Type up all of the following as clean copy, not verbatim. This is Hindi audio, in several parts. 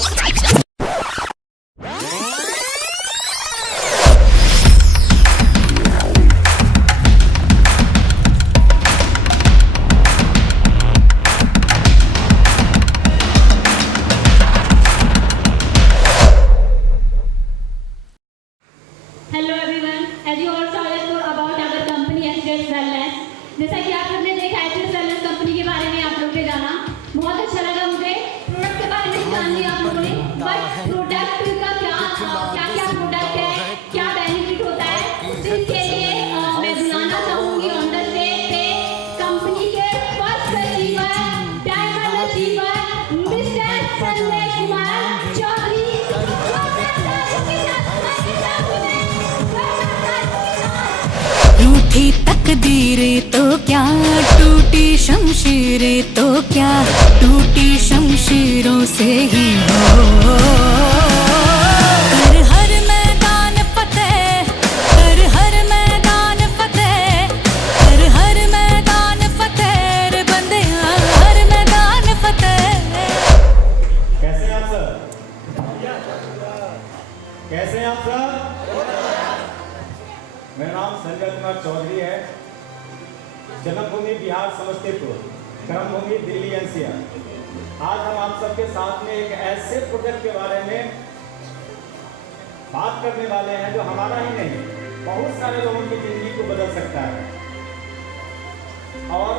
Hello everyone, as you all saw about our company HDS Wellness। जैसा कि आप सबने देखा HDS Wellness कंपनी के बारे में आप लोग ने जाना, बहुत अच्छा लगा मुझे। प्रोडक्ट के बारे में जान लिया आप लोगों ने, बट प्रोडक्ट का क्या प्रोडक्ट है, क्या बेनिफिट होता है, तो इसके लिए मैं बुलाना चाहूंगी ऑन द स्टेज पे कंपनी के first achiever, diamond achiever mister Sanjay Kumar Chaudhary. रूठी तकदीरें तो क्या, टूटी शमशीरें तो क्या, टूटी शमशीरों से ही हो कर हर मैदान फतेह, कर हर मैदान फतेह, कर हर मैदान फतेह रे बंदे, हर मैदान फतेह। कैसे हैं आप सर? कैसे हैं आप सर? मेरा नाम संजय कुमार चौधरी है। जन्मभूमि बिहार समस्तीपुर, कर्मभूमि दिल्ली NCR। आज हम आप सबके साथ में एक ऐसे प्रोजेक्ट के बारे में बात करने वाले हैं जो हमारा ही नहीं, बहुत सारे लोगों की जिंदगी को बदल सकता है और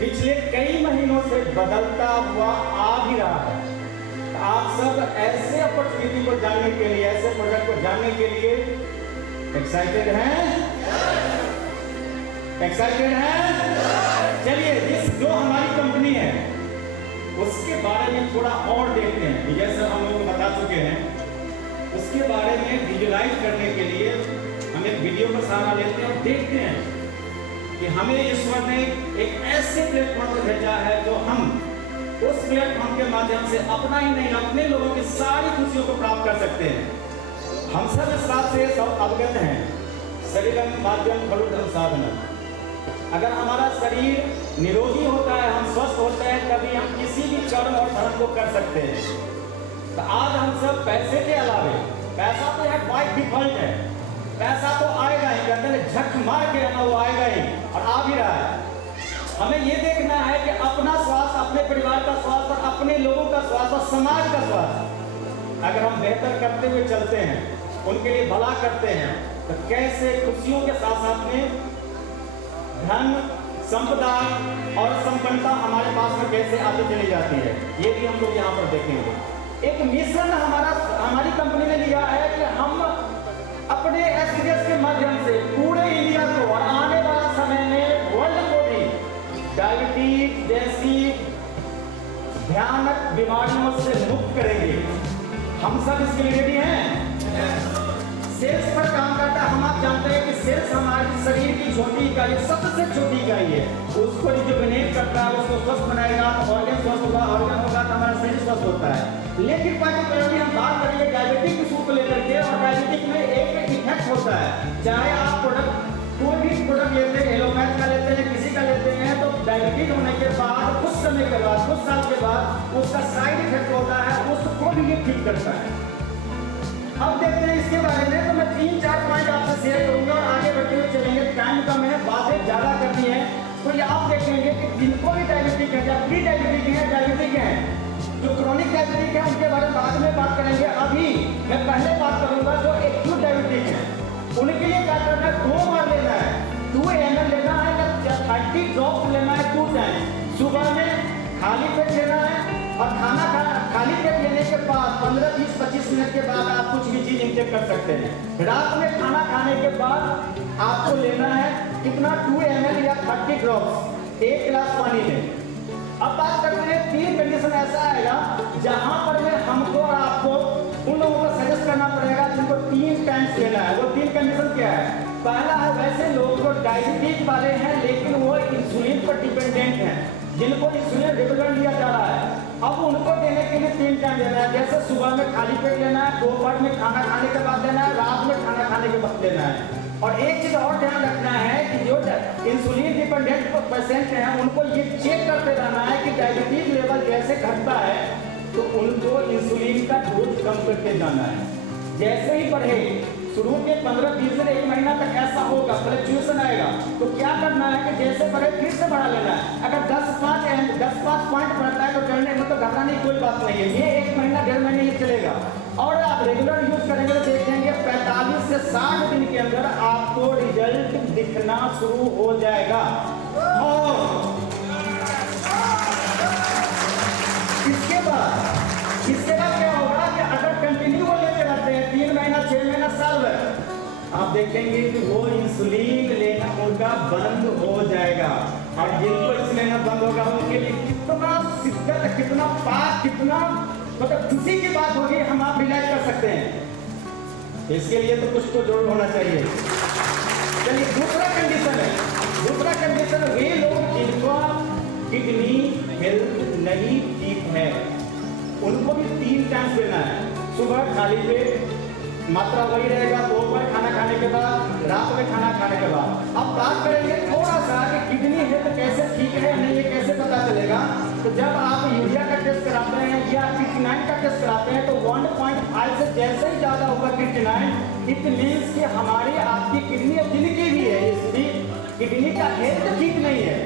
पिछले कई महीनों से बदलता हुआ आ भी रहा है। आप सब ऐसे अपॉर्चुनिटी को जानने के लिए, ऐसे प्रोजेक्ट को जानने के लिए एक्साइटेड हैं? एक्साइटेड हैं? चलिए, जो हमारी कंपनी है उसके बारे में थोड़ा और देखते हैं। जैसे हम लोग बता चुके हैं, उसके बारे में विजुलाइज करने के लिए हम एक वीडियो का सहारा लेते हैं और देखते हैं कि हमें ईश्वर ने एक ऐसे प्लेटफॉर्म पर भेजा है जो हम उस प्लेटफॉर्म के माध्यम से अपना ही नहीं, अपने लोगों की सारी खुशियों को प्राप्त कर सकते हैं। हम सब इस बात से सब अवगत हैं, शरीरम माध्यम खलु धर्म साधना। अगर हमारा शरीर निरोगी होता है, हम स्वस्थ होते हैं, तभी हम किसी भी कर्म और धर्म को कर सकते हैं। तो आज हम सब पैसे के अलावे, पैसा तो है बाय डिफॉल्ट है, पैसा तो आएगा ही, कहते हैं झक मार के ना वो आएगा ही और आ भी रहा है। हमें ये देखना है कि अपना स्वास्थ्य, अपने परिवार का स्वास्थ्य, अपने लोगों का स्वास्थ्य और समाज का स्वास्थ्य अगर हम बेहतर करते हुए चलते हैं, उनके लिए भला करते हैं, तो कैसे खुशियों के साथ साथ में धन, संपदा और संपन्नता हमारे पास में कैसे आती चली जाती है, ये भी हम लोग यहाँ पर देखेंगे। एक मिशन हमारी कंपनी ने लिया है कि हम अपने HDS के माध्यम से पूरे इंडिया को और आने वाला समय में वर्ल्ड को भी डायबिटीज जैसी भयानक बीमारियों से मुक्त करेंगे। हम सब इसके लिए रेडी हैं? सेल्स पर काम करता है। हम आप जानते हैं कि सेल्स हमारे शरीर की छोटी इकाई, सबसे छोटी इकाई है। उसको रिजुवेनेट करता है, उसको स्वस्थ बनाएगा तो ऑर्गन स्वस्थ होगा, ऑर्गन होगा तो हमारा शरीर स्वस्थ होता है। लेकिन पर्टिकुलरली हम बात करेंगे डायबिटिक इशू को लेकर के, और डायबिटिक में एक इफेक्ट होता है। चाहे आप कोई भी प्रोडक्ट लेते हैं, एलोपैथ का लेते हैं, किसी का लेते हैं, तो डायबिटिक होने के बाद कुछ समय के बाद, कुछ साल के बाद उसका साइड इफेक्ट होता है, उसको भी ये ठीक करता है। अब देखते हैं इसके बारे में, तो मैं 3-4 पॉइंट आपसे शेयर करूंगा और आगे बढ़ते हुए चलेंगे। टाइम कम है, बातें ज्यादा करनी है, तो ये आप देखेंगे कि जिनको भी डायबिटिक है, या प्री डायबिटिक है, डायबिटिक है, जो क्रॉनिक डायबिटिक है, उनके बारे में बाद में बात करेंगे। अभी मैं पहले बात करूंगा जो एक्यूट डायबिटिक है, उनके लिए क्या करना है, 2 बार लेना है, 2 ml लेना है, 30 ड्रॉप्स लेना है 2 टाइम। सुबह में खाली पेट लेना है और खाली पेट लेने के बाद 15-20-25 मिनट के बाद आप कुछ भी चीज इंटेक कर सकते हैं। रात में खाना खाने के बाद आपको लेना है कितना, 2 ml या 30 ड्रॉप्स 1 गिलास पानी में। अब बात करते हैं, 3 कंडीशन ऐसा आएगा जहां पर में हमको और आपको उन लोगों को सजेस्ट करना पड़ेगा जिनको 3 टाइम्स लेना है। वो 3 कंडीशन क्या है? पहला है वैसे लोग जो डायबिटीज वाले हैं लेकिन वो इंसुलिन पर डिपेंडेंट हैं, जिनको इंसुलिन रेगुलर लिया जा रहा है, अब उनको देने के लिए 3 टाइम लेना है। जैसे सुबह में खाली पेट लेना है, दोपहर में खाना खाने के बाद लेना है, रात में खाना खाने के बाद लेना है। और एक चीज और ध्यान रखना है कि जो इंसुलिन डिपेंडेंट पेशेंट हैं उनको ये चेक करते रहना है कि डायबिटीज लेवल जैसे घटता है तो उनको करते जाना है। जैसे ही बढ़े, शुरू के 15-20 दिन 1 महीना तक ऐसा होगा, फ्लक्चुएशन आएगा, तो क्या करना है कि जैसे बढ़े फिर से बढ़ा लेना है। अगर 10-5 पॉइंट बढ़ता है तो डरने मतलब घबराने की कोई बात नहीं है। ये 1 महीना 1.5 महीने ही चलेगा और आप रेगुलर यूज करेंगे तो देखेंगे 45 से 60 दिन के अंदर आपको रिजल्ट दिखना शुरू हो जाएगा। और इसके बाद क्या होगा कि अगर कंटिन्यू वो लेते रहते हैं 3 महीना 6 महीना साल भर, आप देखेंगे कि वो इंसुलिन लेना उनका बंद हो जाएगा। और जिनको इंसुलिन लेना बंद होगा उनके लिए कितना शिद्दत, कितना पाक, कितना मतलब खुशी की बात होगी, हम आप रिलाइज कर सकते हैं। इसके लिए तो कुछ तो जरूर होना चाहिए। चलिए दूसरा कंडीशन वे लोग जिनका किडनी हेल्थ नहीं ठीक है, उनको भी 3 टाइम देना है। सुबह खाली पेट, मात्रा वही रहेगा, दोपहर खाना खाने के बाद, रात में खाना खाने के बाद। अब बात करेंगे थोड़ा सा कि किडनी हेल्थ कैसे ठीक है नहीं, ये कैसे पता चलेगा। तो जब आप यूरिया का टेस्ट कराते हैं या क्रिएटिनिन का टेस्ट कराते हैं तो 1.5 से जैसे ही ज़्यादा होगा क्रिएटिनिन, इट मीन्स कि हमारी आपकी किडनी जिनकी भी है इसकी किडनी का हेल्थ ठीक नहीं है।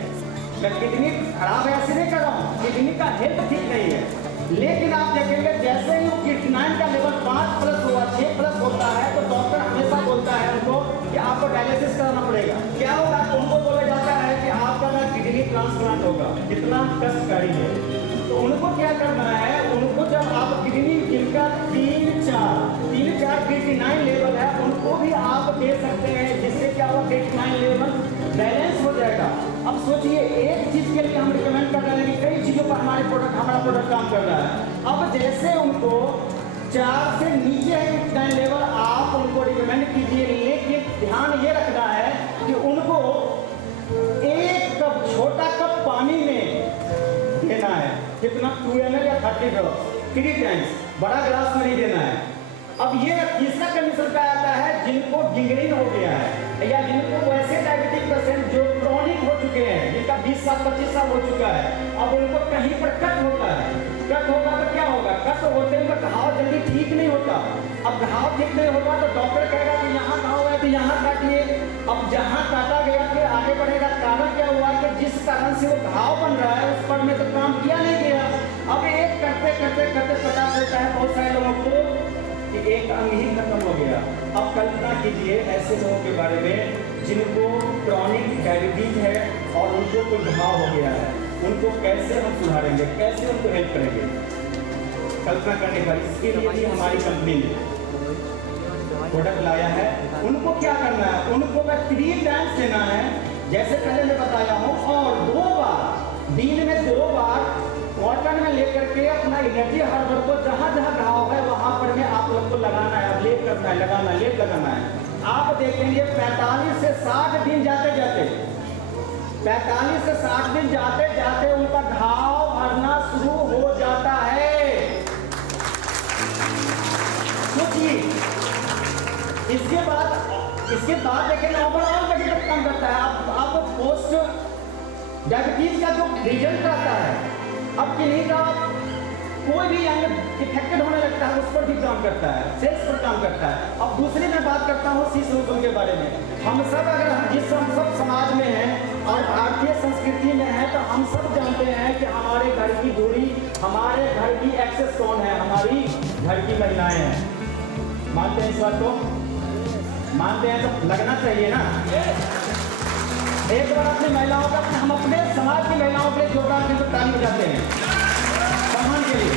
मैं किडनी खराब है ऐसे नहीं कर रहा हूँ, किडनी का हेल्थ ठीक नहीं है। लेकिन आप देखेंगे जैसे ही क्रिएटिनिन का लेवल 5+ हुआ, 6+ होता है तो डॉक्टर हमेशा बोलता है उनको कि आपको डायलिसिस कराना पड़ेगा। क्या होगा, उनको बोला जाता है कि आपका ना किडनी ट्रांसप्लांट होगा। कितना कष्टकारी है। तो उनको क्या करना है, उनको जब आप किडनी जिनका 3-4 क्रिएटिनिन लेवल है उनको भी आप दे सकते हैं, जिससे क्या होगा क्रिएटिनिन लेवल बैलेंस हो जाएगा। अब सोचिए एक चीज के लिए हम रिकमेंड कर रहे हैं कि कई चीजों पर हमारा प्रोडक्ट काम कर रहा है। अब जैसे उनको 4 से नीचे है क्रिएटिनिन लेवल, आप उनको रिकमेंड कीजिए, लेकिन ध्यान ये रखना है कि उनको 1 कप छोटा कप पानी में देना है। कितना 2 ml या 30 ड्रॉप 3 टाइम्स, बड़ा गिलास में नहीं देना है। अब ये तीसरा कंडीशन का आता है जिनको गिंग्रीन हो गया है या जिनको वैसे डायबिटिक पेशेंट जो क्रॉनिक हो चुके हैं, जिनका 20 साल 25 साल हो चुका है, अब उनको कहीं पर कट होता है। कट होगा तो क्या होगा, कट होते ही घाव जल्दी ठीक नहीं होता। अब घाव ठीक नहीं होगा तो डॉक्टर कहेगा कि यहाँ घाव है तो यहाँ काटिए। अब जहाँ काटा गया फिर आगे बढ़ेगा। कारण क्या हुआ कि जिस कारण से वो घाव बन रहा है उस पर में तो काम किया नहीं गया। अब एक करते पता चलता है बहुत सारे लोगों को कि एक अंग ही खत्म हो गया। अब कल्पना कीजिए ऐसे लोगों के बारे में जिनको क्रॉनिक डायबिटीज है और उनको कोई घाव हो गया है, उनको कैसे हम सुधारेंगे, कैसे उनको हेल्प करेंगे। कल्पना करने का इसके लिए भी हमारी कंपनी ने प्रोडक्ट लाया है। उनको क्या करना है, उनको 3 टाइम्स देना है जैसे पहले मैं बताया हूँ, और 2 बार दिन में 2 बार कॉटन में लेकर के अपना एनर्जी हर्बल को जहाँ जहाँ घाव है वहाँ पर में आप लोग को लगाना है, लेप करना है, लगाना है। आप देखेंगे 45 से 60 दिन जाते जाते उनका घाव भरना शुरू हो जाता है। सोचिए इसके बाद देखेंगे ओवरऑल तक काम करता है। आपको पोस्ट डायबिटीज का जो रिजल्ट आता है, अब किन्हीं का कोई भी अंग इफेक्टेड होने लगता है उस पर भी काम करता है, सेल्स पर काम करता है। अब दूसरी मैं बात करता हूँ शीश के बारे में। हम सब हम सब समाज में हैं और भारतीय संस्कृति में है तो हम सब जानते हैं कि हमारे घर की दूरी, हमारे घर की एक्सेस कौन है, हमारी घर की महिलाएं हैं। मानते हैं इस बात को? मानते हैं तो लगना चाहिए ना। एक बार अपनी महिलाओं का हम अपने समाज की महिलाओं के लिए जोरदार से ताली बजाते हैं सम्मान के लिए।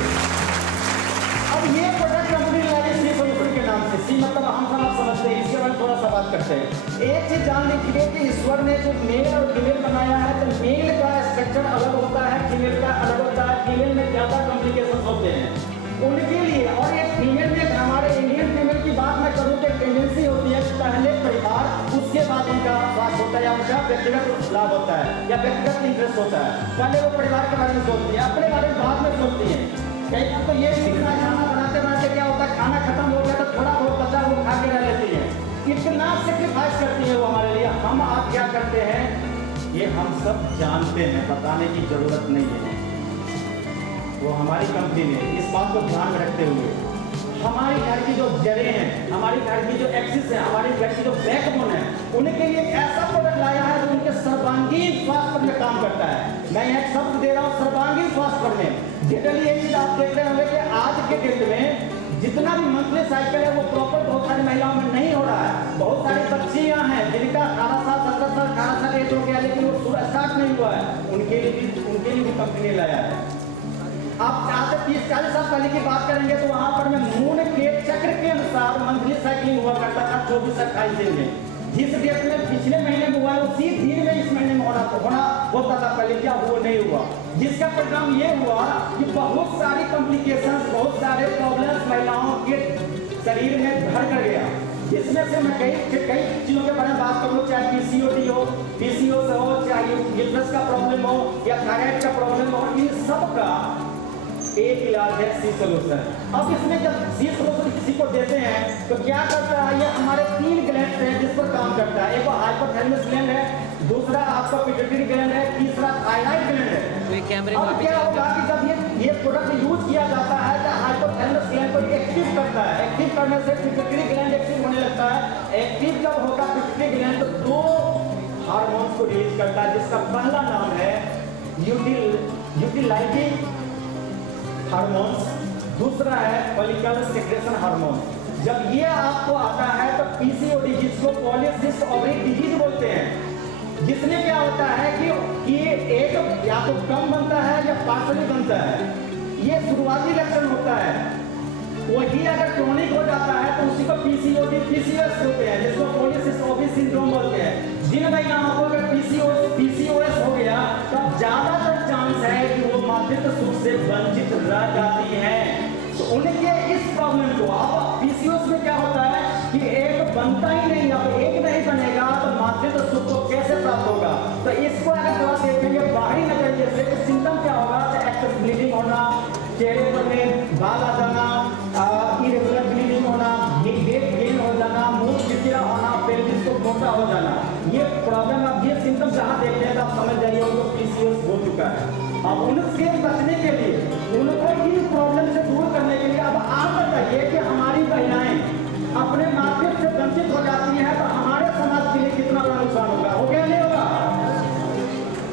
अब ये प्रोडक्ट कंपनी लाई सी सोल्यूशन के नाम से। सी मतलब हम सब समझते हैं, इसके बारे में थोड़ा सा बात करते हैं। एक चीज जान लीजिए कि ईश्वर ने जो मेल और फीमेल बनाया है तो मेल का स्ट्रक्चर अलग होता है, फीमेल का अलग होता है। फीमेल में ज्यादा कॉम्प्लिकेशन होते हैं उनके लिए, और एक फीमेल में हमारे इंडियन फीमेल की बात मैं करूँ तो टेंडेंसी होती है पहले परिवार, उसके बाद उनका स्वास्थ्य होता है या उनका व्यक्तिगत लाभ होता है या व्यक्तिगत इंटरेस्ट होता है। पहले वो परिवार के बारे में सोचती है, अपने बारे में बाद में सोचती है। कई बार तो ये सीखना, खाना बनाते क्या होता है, खाना खत्म हो गया तो थोड़ा बहुत बचा वो खा के रह लेती है। इतना सेक्रीफाइस करती है वो हमारे लिए। हम आप क्या करते हैं ये हम सब जानते हैं, बताने की जरूरत नहीं है। वो हमारी कंपनी ने इस बात को ध्यान में रखते हुए हमारी घर की जो जड़ें हैं, हमारी घर की जो एक्सिस है, हमारी घर की जो बैकबोन है, उनके लिए ऐसा प्रोडक्ट लाया है जो उनके सर्वांगीण स्वास्थ्य पर काम करता है। मैं एक शब्द दे रहा हूँ, सर्वांगीण स्वास्थ्य पर में। जनरली ये चीज आप देख रहे होंगे कि आज के डेट में जितना भी मंथली साइकिल है वो प्रॉपर बहुत सारी महिलाओं में नहीं हो रहा है। बहुत सारी बच्चियां हैं जिनका 18 साल 17 साल 18 साल एज हो गया लेकिन वो स्टार्ट नहीं हुआ है, उनके लिए भी कंपनी लाया है। आप आज से 30-40 साल पहले की बात करेंगे तो वहां पर में मून के चक्र के अनुसार मंथली साइकिलिंग हुआ करता था 24-28 दिन में। जिस डेट में पिछले महीने में हुआ है उसी दिन में इस महीने में होना होता था पहले, क्या वो नहीं हुआ। जिसका परिणाम ये हुआ कि बहुत सारी कॉम्प्लिकेशंस, बहुत सारे प्रॉब्लम्स महिलाओं के शरीर में भर कर गया। इसमें से मैं कई चीजों के बारे में बात करूँ, चाहे पीसीओडी हो, पीसीओएस हो, चाहे यूट्रस का प्रॉब्लम हो या थायराइड का प्रॉब्लम हो, इन सब का एक इलाज है सी सोल्यूशन। अब इसमें जब सी सोल्यूशन किसी को देते हैं तो क्या करता है, ये हमारे 3 ग्लैंड हैं जिस पर काम करता है। एक हाइपोथैलेमस ग्लैंड है, दूसरा आपका पिट्यूटरी ग्लैंड है, तीसरा थायराइड ग्लैंड है। अब क्या होगा कि जब ये प्रोडक्ट यूज किया जाता है तो हाइपोथैलेमस ग्लैंड को एक्टिव करता है। एक्टिव करने से पिट्यूटरी ग्लैंड एक्टिव होने लगता है। एक्टिव जब होगा पिट्यूटरी ग्लैंड तो 2 हार्मोन्स को रिलीज करता है, जिसका पहला नाम है यूटिलाइटिंग हार्मोन्स, दूसरा है फॉलिकल सेक्रेशन हार्मोन। जब ये आपको आता है तो पीसीओडी, जिसको पॉलीसिस्टिक ओवरी डिजीज बोलते हैं, जिसमें क्या होता है कि ये एक या तो कम बनता है या पार्शली बनता है। ये शुरुआती लक्षण होता है। वही अगर क्रोनिक हो जाता है तो उसी को पीसीओडी पीसीओएस बोलते हैं, जिसको पॉलीसिस्टिक ओवरी सिंड्रोम बोलते हैं। जिन महिलाओं को अगर पीसीओएस हो गया तो ज्यादातर चांस है कि वो मातृत्व सुख से वंचित रह जाती हैं। तो उनके इस प्रॉब्लम को, अब पीसीओएस में क्या होता है कि एक बनता ही नहीं, अब एक नहीं बनेगा तो मातृत्व सुख को कैसे प्राप्त होगा। तो इसको अगर दवा देखेंगे बाहरी नजरिए से तो सिम्टम क्या होगा, एक्सेस ब्लीडिंग होना, चेहरे पर में बाल आ जाना, इरेगुलर ब्लीडिंग होना, वेट गेन हो जाना, मुंह चिड़चिड़ा होना, पेल्विस को मोटा हो जाना। ये प्रॉब्लम, अब ये सिम्टम जहाँ देखते हैं तो आप समझ जाइए उनको पीसीओएस हो चुका है। अब उनसे बचने के लिए, उनको इन प्रॉब्लम से दूर करने के लिए अब आप बताइए कि हमारी महिलाएं अपने मार्केट से वंचित हो जाती हैं तो हमारे समाज के लिए कितना बड़ा नुकसान होगा। हो गया नहीं होगा?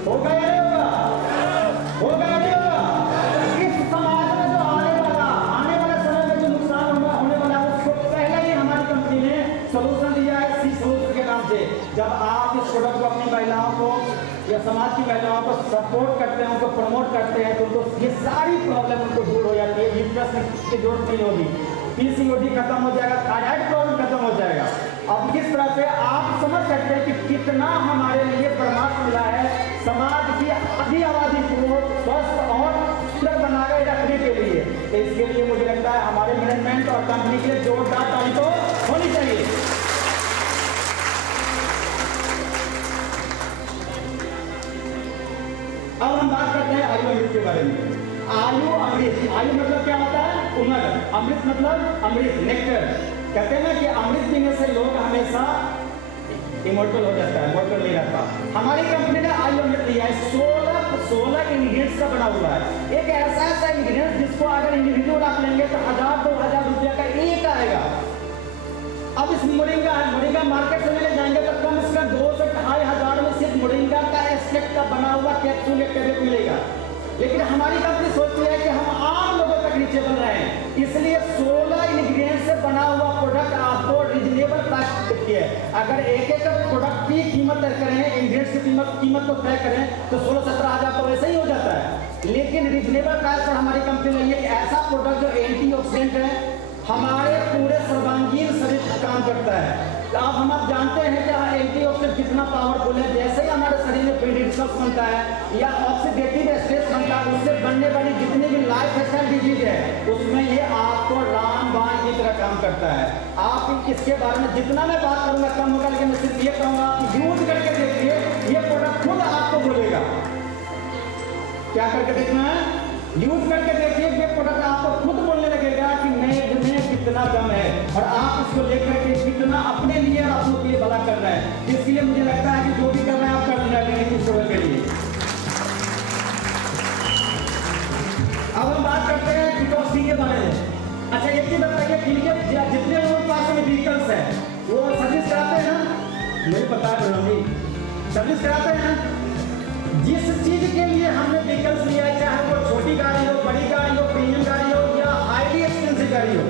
होगा या नहीं होगा? होगा या नहीं होगा? इस समाज में जो आने वाले समय में जो नुकसान होने वाला है उसको पहले ही हमारी कंपनी ने सोल्यूशन दिया है सी सोल्यूशन के नाम से। जब आप इस प्रोडक्ट को अपनी महिलाओं को या समाज की महिलाओं को सपोर्ट करते हैं, उनको प्रमोट करते हैं तो उनको ये सारी प्रॉब्लम उनको दूर हो जाती है। यूट्रस की जरूरत नहीं होगी, पीसीओडी खत्म हो जाएगा, थायराइड प्रॉब्लम खत्म हो जाएगा। अब किस तरह से आप समझ सकते हैं कि कितना हमारे लिए परमात्मा मिला है समाज की आधी आबादी को स्वस्थ और सुंदर बनाकर रखने के लिए। तो इसके लिए मुझे लगता है हमारे मैनेजमेंट और कंपनी के लिए जोरदार ताली तो होनी चाहिए। अब हम बात करते हैं आयु अमृत के बारे में। आयु अमृत, आयु मतलब क्या होता है? उम्र। अमृत मतलब अमृत, नेक्टर। कहते हैं ना कि अमृत पीने से लोग हमेशा इमोर्टल हो जाता है, मोर्टल नहीं रहता। हमारी कंपनी ने आयु अमृत लिया है, 16 इंग्रेडिएंट्स का बना हुआ है। एक ऐसा इंग्रेडिएंट जिसको अगर इंडिविजुअल आप लेंगे तो 1000-2000 रुपया का एक आएगा। अब इस मोरिंगा मार्केट से लेने जाएंगे तो कम से कम 2 से 2500 में सिर्फ मोरिंगा का एक्सट्रैक्ट का बना हुआ कैप्सूल एक टैबलेट मिलेगा। लेकिन हमारी कंपनी सोचती है कि हम आम लोगों तक रीचेबल रहें, इसलिए 16 इंग्रेडिएंट से बना हुआ प्रोडक्ट आपको रिजनेबल प्राइस देती है। अगर एक प्रोडक्ट की कीमत तय करें, इंग्रेडिएंट्स की कीमत को तय करें तो 16-17 हजार तो वैसे ही हो जाता है। लेकिन रिजनेबल प्राइस पर हमारी कंपनी ने एक ऐसा प्रोडक्ट जो एंटीऑक्सीडेंट है, हमारे पूरे सर्वांगीण शरीर पर काम करता है। अब हम आप जानते हैं कि एंटीऑक्सीडेंट कितना पावरफुल है। जैसे ही हमारे शरीर में फ्री रेडिकल्स बनता है या ऑक्सीडेटिव स्ट्रेस बनता है, उससे बनने वाली जितनी भी लाइफ स्टाइल डिजीज है उसमें ये आपको रामबाण की तरह काम करता है। आप इसके बारे में जितना मैं बात करूंगा कम होगा, लेकिन मैं सिर्फ ये कहूंगा यूज करके देखिए, ये प्रोडक्ट खुद आपको बोलेगा। क्या करके देखना है? यूज करके देखिए, ये प्रोडक्ट आपको खुद बोलने लगेगा कि मैं कितना कम है और आप इसको लेकर के कितना अपने लिए और अपनों के लिए भला कर रहे हैं। इसके लिए मुझे लगता है कि जो भी कर रहे हैं आप कर रहे हैं कुछ समय के लिए। अब हम बात करते हैं डिटॉक्सिंग के बारे में। अच्छा, एक चीज बोल रहा हूँ, सर्विस कराते हैं ना। जिस चीज के लिए हमने व्हीकल्स लिया है, चाहे वो छोटी गाड़ी हो, बड़ी गाड़ी हो, प्रीमियम गाड़ी हो या हाईली एक्सपेंसिव गाड़ी हो,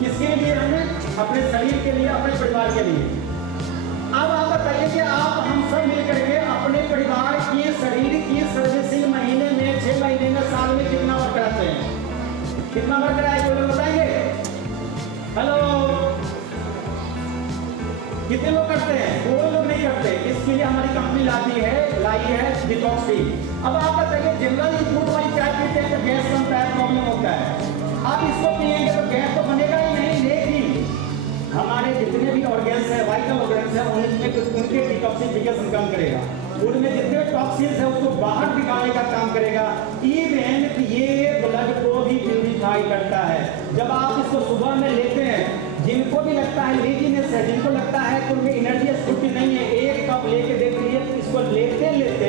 किसके लिए हमने? अपने शरीर के लिए, अपने परिवार के लिए। अब आप बताइए कि आप हम सब मिलकर के अपने परिवार की शरीर की सर्विसिंग महीने में, 6 महीने में, साल में कितना वर्क कराते हैं? कितना वर्क कराए कोई लोग बताएंगे? हेलो, कितने लोग करते हैं? कोई लोग नहीं करते। इसके लिए हमारी कंपनी लाई है डिटॉक्स टी। अब आप बताइए, जनरल इनपुट वाली चाय पीते हैं तो गैस बनता है, प्रॉब्लम होता है। आप इसको पिएंगे तो गैस तो बनेगा ही नहीं, लेकिन हमारे जितने भी ऑर्गेन्स हैं, वाइटल ऑर्गेन्स हैं, उनके डिटॉक्सिफिकेशन काम करेगा। उनमें जितने टॉक्सिन्स हैं उसको बाहर निकालने का काम करेगा। इवन ये ब्लड को भी प्यूरिफाई करता है। जब आप इसको सुबह में लेते हैं, जिनको भी लगता है लेजीनेस है, जिनको लगता है कि उनमें एनर्जी स्फूर्ति नहीं है, एक कप लेके देख लीजिए, इसको लेते लेते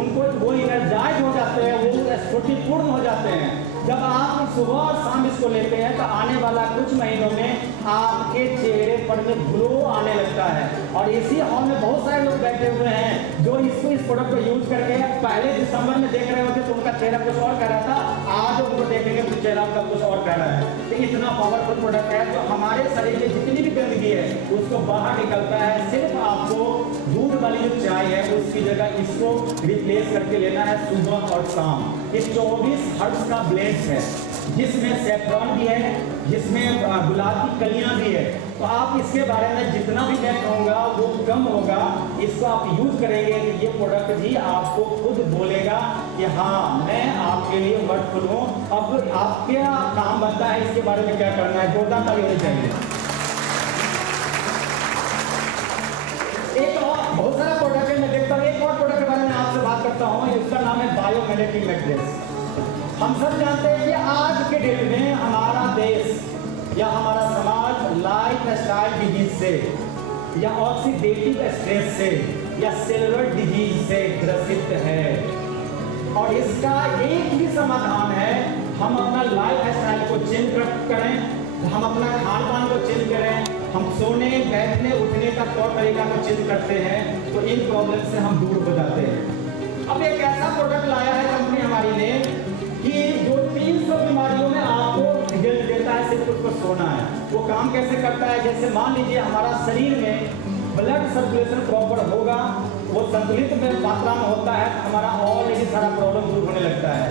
उनको वो एनर्जाइज हो जाते हैं, वो स्फूर्तिपूर्ण हो जाते हैं। जब आप सुबह और शाम इसको लेते हैं तो आने वाला कुछ महीनों में आपके चेहरे पर में ग्लो आने लगता है। और इसी हॉल में बहुत सारे लोग बैठे हुए हैं जो इस प्रोडक्ट को यूज करके पहले दिसंबर में देख रहे होते तो उनका चेहरा कुछ और कह रहा था, आज उनको देखेंगे तो चेहरा उनका कुछ और कह रहा है। तो इतना पावरफुल प्रोडक्ट है। तो हमारे शरीर में जितनी भी गंदगी है उसको बाहर निकलता है। सिर्फ आपको दूध वाली जो चाय है उसकी जगह इसको रिप्लेस करके लेना है सुबह और शाम। ये 24 हर्ब्स का ब्लेंड है, जिसमें सैफ्रॉन भी है, जिसमें गुलाब की कलियां भी है। तो आप इसके बारे में जितना भी मैं कहूँगा वो कम होगा। इसको आप यूज करेंगे तो ये प्रोडक्ट भी आपको खुद बोलेगा कि हाँ मैं आपके लिए वर्कफुल हूँ। अब आपके काम बनता है इसके बारे में क्या करना है, जोरदार ताली होनी चाहिए। एक और बहुत सारा प्रोडक्ट है, मैं देखता हूँ। एक और प्रोडक्ट के बारे में आपसे बात करता हूँ, इसका नाम है बायोमिमेटिक मैट्रेस। हम सब जानते हैं कि आज के डेट में हमारा देश या हमारा समाज लाइफ स्टाइल डिजीज से या ऑक्सीडेटिव स्ट्रेस से या सेलुलर डिजीज से ग्रसित है। और इसका एक ही समाधान है, हम अपना लाइफ स्टाइल को चेंज करें, हम अपना खान पान को चेंज करें, हम सोने बैठने उठने का तौर तरीका को चेंज करते हैं तो इन प्रॉब्लम से हम दूर हो जाते हैं। अब एक ऐसा प्रोडक्ट लाया है कंपनी हमारी ने कि जो 300 बीमारियों में आपको रिजल्ट देता है, सिर्फ उसको सोना है। वो काम कैसे करता है? जैसे मान लीजिए हमारा शरीर में ब्लड सर्कुलेशन प्रॉपर होगा, वो संतुलित में मात्रा में होता है, हमारा ऑलरेडी सारा प्रॉब्लम दूर होने लगता है।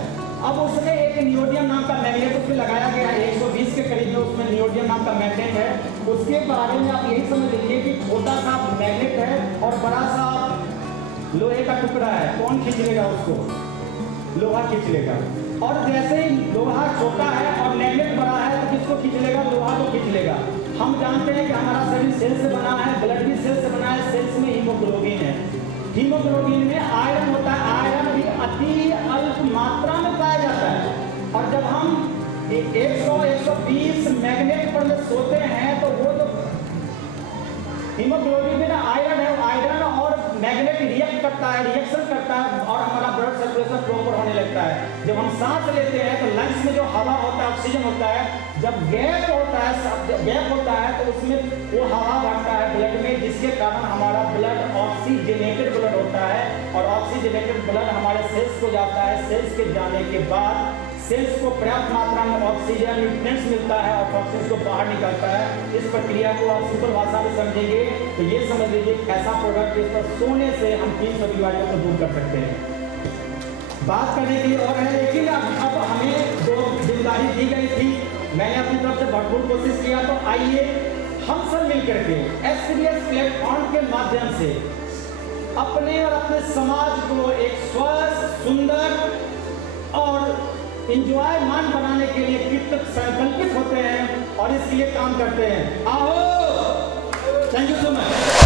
अब उसमें एक नियोडियम नाम का मैग्नेट उसमें लगाया गया है, 120 के करीब में उसमें नियोडियम नाम का मैग्नेट है। उसके बारे में आप यही समझ लीजिए कि छोटा सा मैग्नेट है और बड़ा सा लोहे का टुकड़ा है। कौन खींच लेगा उसको? लोहा खींच लेगा। और जैसे ही लोहा छोटा है और मैग्नेट बड़ा है तो किसको खींच लेगा? लोहा को खींच लेगा। हम जानते हैं कि हमारा शरीर सेल से बना है, ब्लड भी सेल से बना है। सेल्स में हीमोग्लोबिन है, हीमोग्लोबिन में आयरन होता है, आयरन भी अति अल्प मात्रा में पाया जाता है। और जब हम 100-120 मैग्नेट पर में सोते हैं तो वो जो हीमोग्लोबिन में आयरन है, आयरन और मैग्नेट रिएक्ट करता है, रिएक्शन करता है और हमारा ब्लड सर्कुलेशन प्रॉपर होने लगता है। जब हम सांस लेते हैं तो लंग्स में जो हवा होता है, ऑक्सीजन होता है, जब गैप होता है तो उसमें वो हवा बढ़ता है ब्लड में, जिसके कारण हमारा ब्लड ऑक्सीजनेटेड ब्लड होता है। और ऑक्सीजनेटेड ब्लड हमारे सेल्स को जाता है। सेल्स के जाने के बाद सेल्स को पर्याप्त मात्रा में ऑक्सीजन न्यूट्रिएंट्स मिलता है और टॉक्सिन्स को बाहर निकलता है। इस प्रक्रिया को आप सिंपल भाषा में समझेंगे तो ये समझ लीजिए ऐसा प्रोडक्ट जिस पर सोने से हम 300 बीमारियों को दूर कर सकते हैं। बात करने के लिए और है, लेकिन अब हमें जो जिम्मेदारी दी गई थी, मैंने अपनी तरफ से भरपूर कोशिश किया। तो आइए हम सब मिलकर के SBS प्लेटफॉर्म के माध्यम से अपने और अपने समाज को एक स्वस्थ, सुंदर और इंजॉयमेंट बनाने के लिए कितने संकल्पित होते हैं और इसके लिए काम करते हैं। आओ, थैंक यू सो मच।